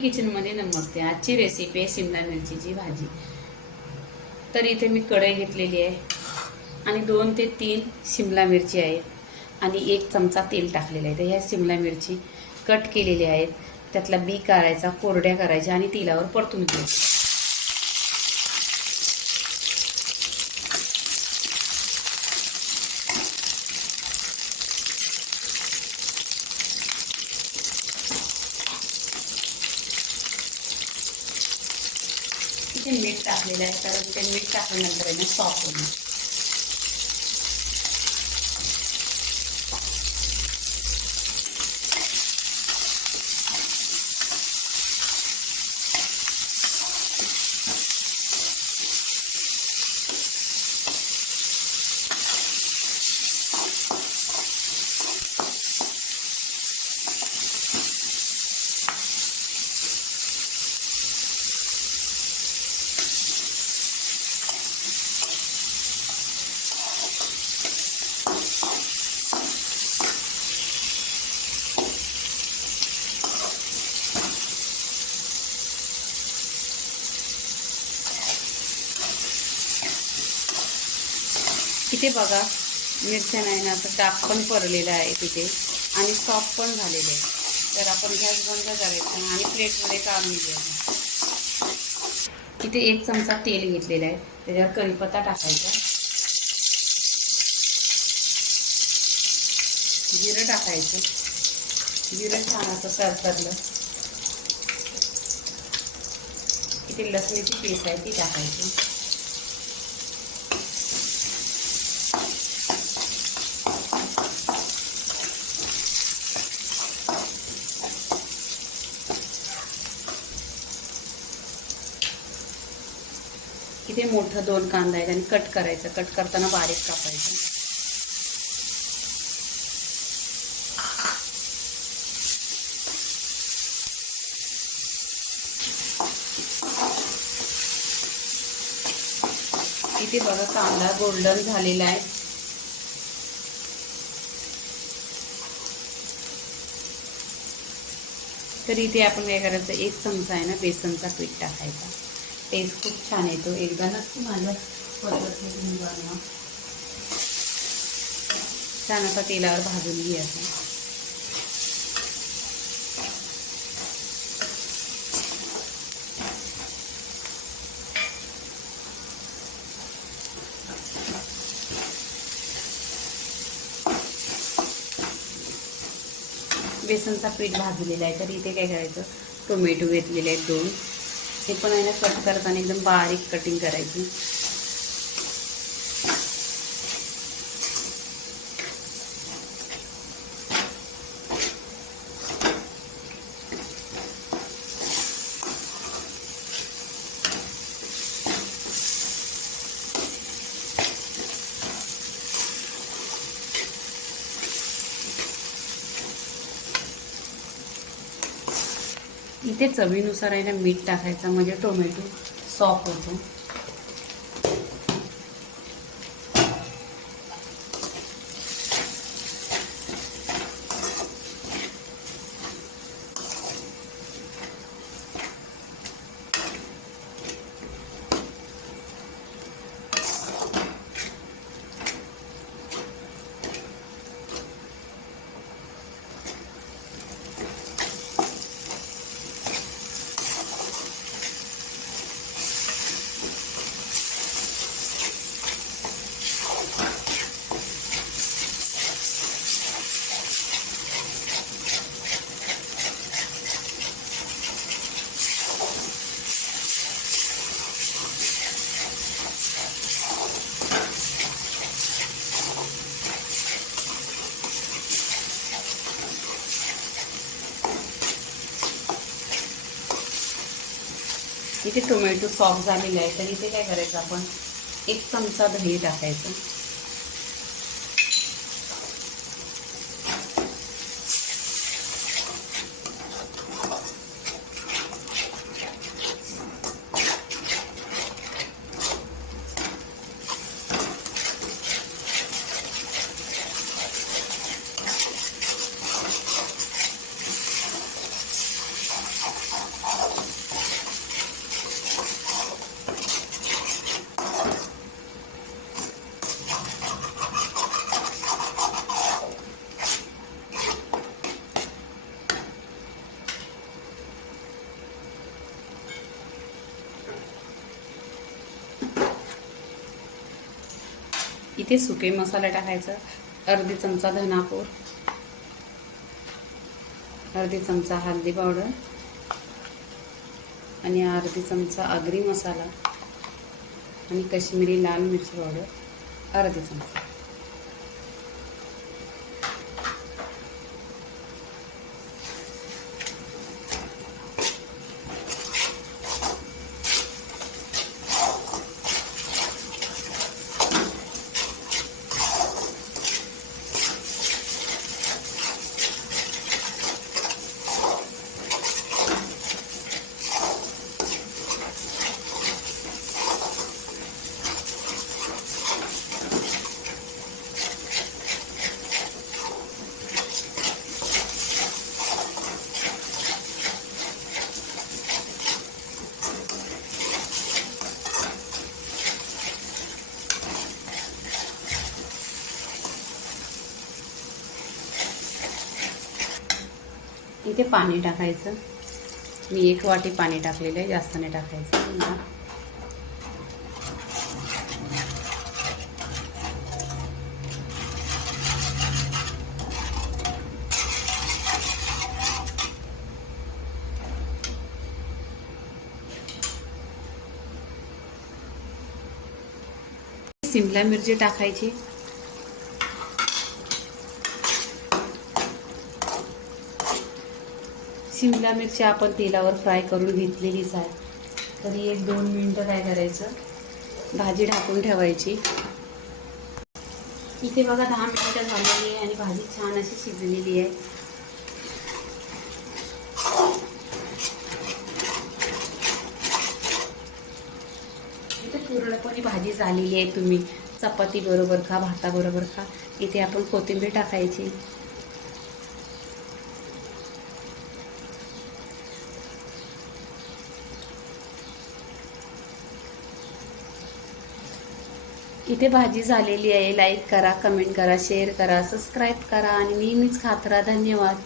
किचनमध्ये नमस्ते. आजची रेसिपी आहे शिमला मिरचीची भाजी. तर इथे मी कढई घेतलेली आहे आणि दोन ते तीन शिमला मिरची आहेत आणि एक चमचा तेल टाकलेलं आहे. तर ह्या शिमला मिरची कट केलेल्या आहेत. त्यातला बी काढायचा कोरड्या करायच्या आणि तेलावर परतून घ्यायचं. मीठ टाकलेलं आहे कारण ते मीठ टाकल्यानंतर आहे ना सॉफ्ट होईल इथे बघा मिरच्या नाही ना आता टाक पण पडलेला आहे तिथे. आणि सॉफ्ट पण झालेलं आहे. तर आपण गॅस बंद करायचा आणि प्लेटमध्ये काढून घ्यायचं इथे एक चमचा तेल घेतलेला आहे. त्याच्यावर कढीपत्ता टाकायचा. जिरं टाकायचं. जिरं छान असं तरतरलं इथे लसणीची पेस्ट आहे ती टाकायची. इथे मोठं दोन कांदा आहेत आणि कट करायचं कट करताना बारीक कापायचं. इथे बघा कांदा गोल्डन झालेला आहे. तर इथे आपण काय करायचं एक चमचा आहे ना बेसनचा पीठ टाकायचा. टेस्ट खूप छान येतो. एकदा नक्की माझ्या पद्धतीने बनवा. छान असा तेलावर भाजून घ्यायचा बेसनचा पीठ भाजलेला आहे. तर इथे काय करायचं? टोमॅटो घेतलेले आहेत दोन. हे पण आहे ना कट करताना एकदम बारीक कटिंग करायची. इथे चवीनुसार आहे ना मीठ टाकायचं म्हणजे टोमॅटो सॉफ्ट होतो. इथे टोमॅटो सॉस झालेला आहे तर इथे काय करायचं आपण? एक चमचा दही टाकायचं. इथे सुके मसाला टाकायचा. अर्धी चमचा धनापूर. अर्धी चमचा हळदी पावडर. आणि अर्धी चमचा आगरी मसाला. आणि काश्मीरी लाल मिरची पावडर. अर्धी चमचा. इथे पाणी टाकायचं. मी एक वाटी पाणी टाकलेलं आहे जास्त नाही टाकायचं. सिमला मिरची टाकायची. शिमला मिरची आपण तेलावर फ्राय करून घेतलेलीच आहे. तरी एक दोन मिनटं काय करायचं? भाजी ढाकून ठेवायची. इथे बघा दहा मिनटं झालेली आहे आणि भाजी छान अशी शिजलेली आहे. इथे पूर्णपणे भाजी झालेली आहे तुम्ही. चपाती बरोबर खा भाताबरोबर खा. इथे आपण कोथिंबीर टाकायची. इथे भाजी झालेली आहे. लाईक करा कमेंट करा शेअर करा सबस्क्राईब करा. आणि नेहमीच खात राहा. धन्यवाद.